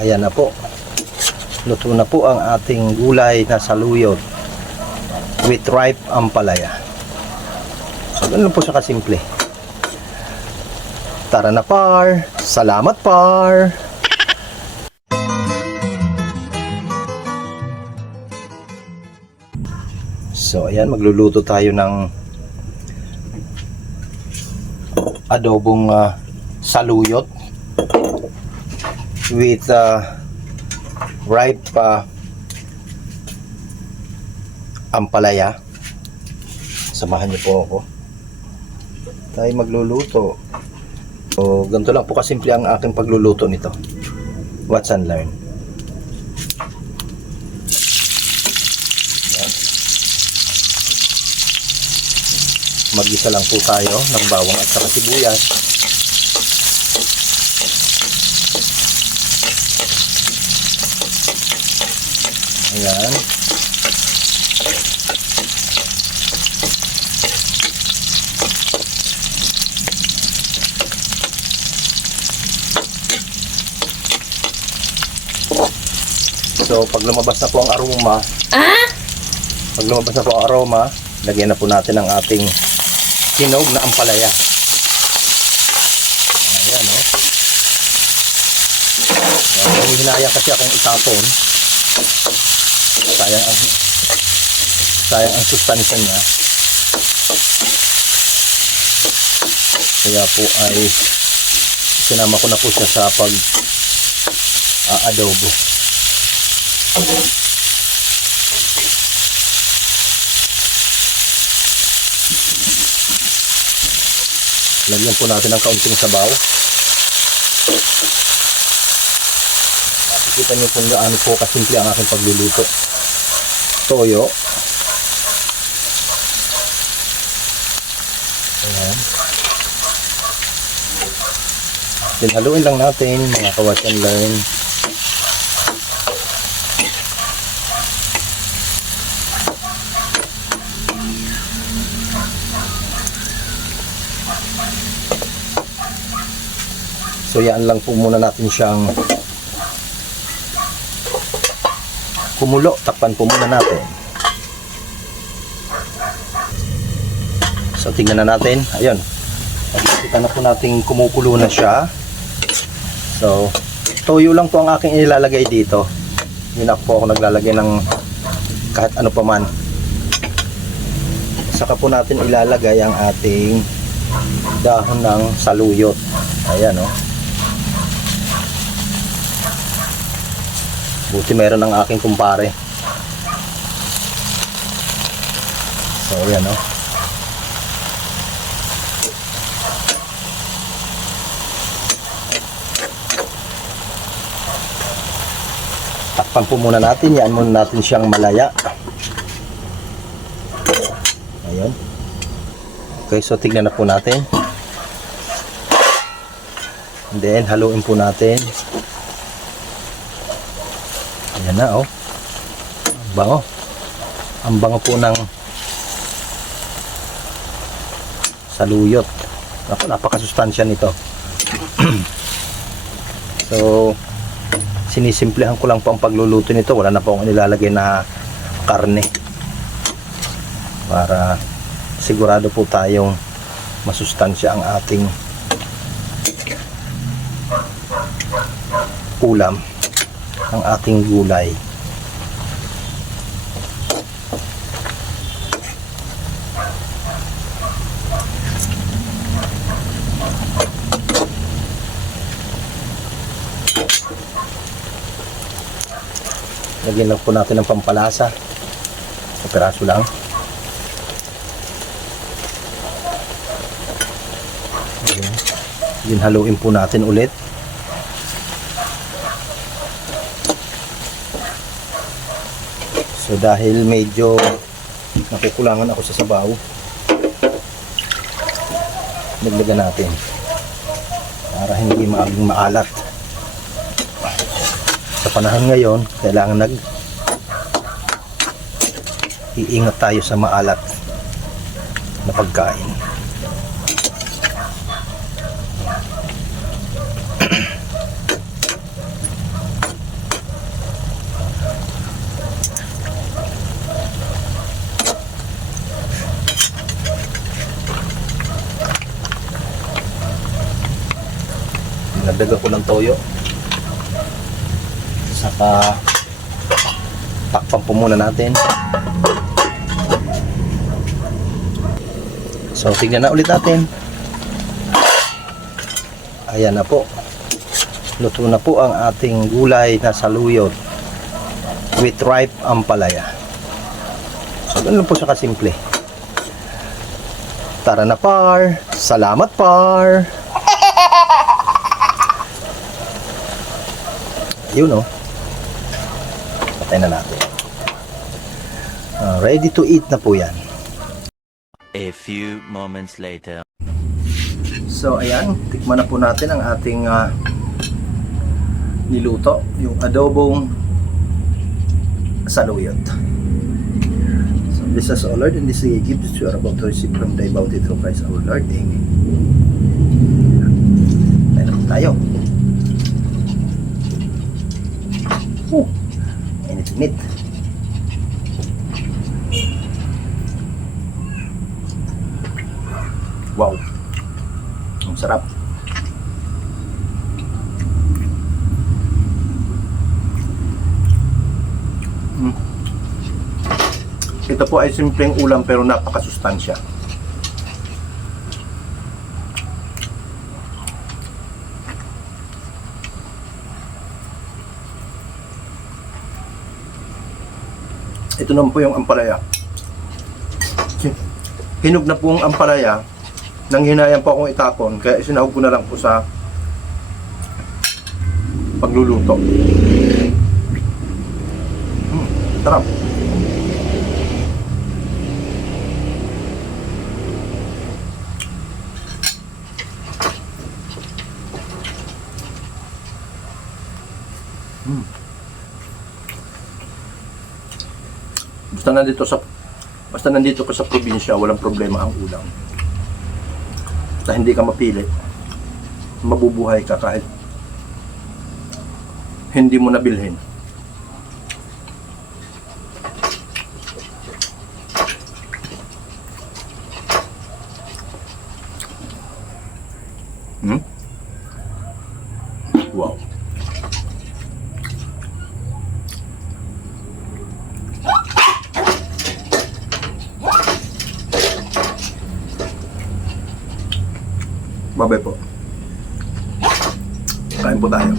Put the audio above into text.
Ayan na po. Luto na po ang ating gulay na saluyot with ripe ampalaya. So, ganun po siya kasimple. Tara na par! Salamat par! So ayan, magluluto tayo ng adobong saluyot with ripe ampalaya. Samahan niyo po ako. Tayo magluluto. So, ganito lang po kasimple ang aking pagluluto nito. Watch and learn. Mag-isa lang po tayo ng bawang at saka sibuyas. Ayan. So, pag lumabas na po ang aroma, lagyan na po natin ang ating hinog na ampalaya. Ayan, no? So, hinaya kasi akong itapon. Sayang ang sustansya niya. Kaya po ay sinama ko na po siya sa pag-adobo. Lagyan po natin ng kaunting sabaw. Makikita niyo kung gaano po kasimple ang aking pagluluto. Toyo. Ayan. Haluin lang natin mga ka-watch and learn. So yan lang po muna natin siyang kumulo. Takpan po muna natin. So tingnan na natin. Ayun. Nakikita na po natin kumukulo na siya. So toyo lang po ang aking ilalagay dito. Hindi na po ako naglalagay ng kahit ano pa man. Saka po natin ilalagay ang ating dahon ng saluyot. Ayan, o. Buti meron ang aking kumpare. So ayan, o. Takpan po muna natin. Yan muna natin siyang malaya. Ayun. Okay, so tignan na po natin. And then haluin po natin. Ayan na, oh. Ang bango. Ang bango po ng saluyot. Ako, napakasustansya nito. So sinisimplehan ko lang po ang pagluluto nito. Wala na po akong nilalagay na karne para sigurado po tayong masustansya ang ating ulam, ang ating gulay. Lagyan lang po natin ng pampalasa. Sa piraso lang. Then haluin po natin ulit. So dahil medyo nakukulangan ako sa sabaw, dagdagan natin para hindi maging maalat. Sa panahon ngayon, kailangan iingat tayo sa maalat na pagkain. dagdagan ko ng toyo. Saka takpan po muna natin. So tignan na ulit natin. Ayan na po. Luto na po ang ating gulay na saluyot with ripe ampalaya. So ganun po siya kasimple. Tara na par. Salamat par. Yun o. Patay na natin. Ready to eat na po yan. A few moments later. So ayan, tikman na po natin ang ating niluto, yung adobong saluyot. So this is our Lord, and this is a gift that you are about to receive from thy bounty through Christ our Lord. Amen. Ayan na po tayo. Init-init. Wow, ang sarap. Ito po ay simpleng ulam pero napakasustansya. Ito naman po yung ampalaya. Hinog na po ang ampalaya. Nang hinayang po akong itapon, kaya isinahog ko na lang po sa pagluluto. Sarap. Basta nandito ka sa probinsya, walang problema ang ulam. Basta hindi ka mapili, mabubuhay ka kahit hindi mo nabilhin. Wow. Babay po. Kain po tayo.